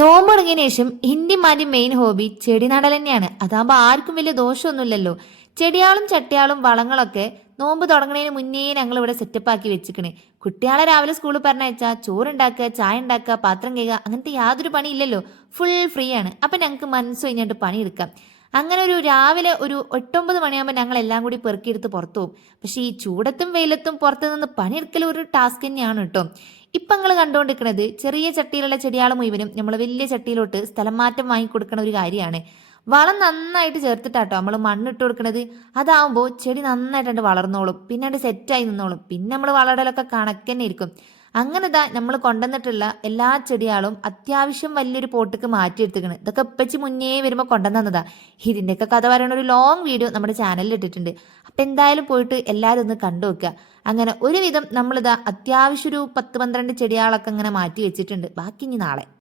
നോമ്പ് തുടങ്ങിയതിനു ശേഷം ഹിന്ദിമാന്റെ main hobby ചെടി നടൽ തന്നെയാണ്. അതാകുമ്പോൾ ആർക്കും വലിയ ദോഷമൊന്നുമില്ലല്ലോ. ചെടിയാളും ചട്ടിയാളും വളങ്ങളൊക്കെ നോമ്പ് തുടങ്ങുന്നതിന് മുന്നേ ഞങ്ങൾ ഇവിടെ സെറ്റപ്പ് ആക്കി വെച്ചിക്കണേ. കുട്ടികളെ രാവിലെ സ്കൂളിൽ പറഞ്ഞയച്ചാൽ ചോറുണ്ടാക്കുക, ചായ ഉണ്ടാക്കുക, പാത്രം കഴുകുക, അങ്ങനത്തെ യാതൊരു പണിയില്ലല്ലോ. ഫുൾ ഫ്രീ ആണ്. അപ്പൊ ഞങ്ങൾക്ക് മനസ്സ് കഴിഞ്ഞിട്ട് പണിയെടുക്കാം. അങ്ങനെ ഒരു രാവിലെ ഒരു 8-9 മണിയാകുമ്പോൾ ഞങ്ങൾ എല്ലാം കൂടി പെറുക്കിയെടുത്ത് പുറത്തു പോകും. പക്ഷെ ഈ ചൂടത്തും വെയിലത്തും പുറത്തു നിന്ന് പണിയെടുക്കൽ ഒരു ടാസ്ക് തന്നെയാണ് കേട്ടോ. ഇപ്പൊ നിങ്ങൾ കണ്ടുകൊണ്ടിരിക്കുന്നത് ചെറിയ ചട്ടിയിലുള്ള ചെടിയാൾ മുഴുവനും നമ്മൾ വലിയ ചട്ടിയിലോട്ട് സ്ഥലം മാറ്റം വാങ്ങിക്കൊടുക്കുന്ന ഒരു കാര്യമാണ്. വളം നന്നായിട്ട് ചേർത്തിട്ടാട്ടോ നമ്മൾ മണ്ണിട്ട് കൊടുക്കണത്. അതാവുമ്പോൾ ചെടി നന്നായിട്ടുണ്ട് വളർന്നോളും, പിന്നെ അത് സെറ്റായി നിന്നോളും. പിന്നെ നമ്മൾ വളടലൊക്കെ കണക്കന്നെ ഇരിക്കും. അങ്ങനെ ഇതാ നമ്മൾ കൊണ്ടുവന്നിട്ടുള്ള എല്ലാ ചെടികളും അത്യാവശ്യം വലിയൊരു പോട്ടിക്ക് മാറ്റിയെടുത്തിക്കണ്. ഇതൊക്കെ ഇപ്പച്ചി മുന്നേ വരുമ്പോൾ കൊണ്ടുവന്നതാ. ഇതിൻ്റെയൊക്കെ കഥ പറയുന്ന ഒരു ലോങ് വീഡിയോ നമ്മുടെ ചാനലിൽ ഇട്ടിട്ടുണ്ട്. അപ്പം എന്തായാലും പോയിട്ട് എല്ലാവരും ഒന്ന് കണ്ടു വെക്കുക. അങ്ങനെ ഒരുവിധം നമ്മളിതാ അത്യാവശ്യം ഒരു 10-12 ചെടികളൊക്കെ അങ്ങനെ മാറ്റി വെച്ചിട്ടുണ്ട്. ബാക്കി ഇനി നാളെ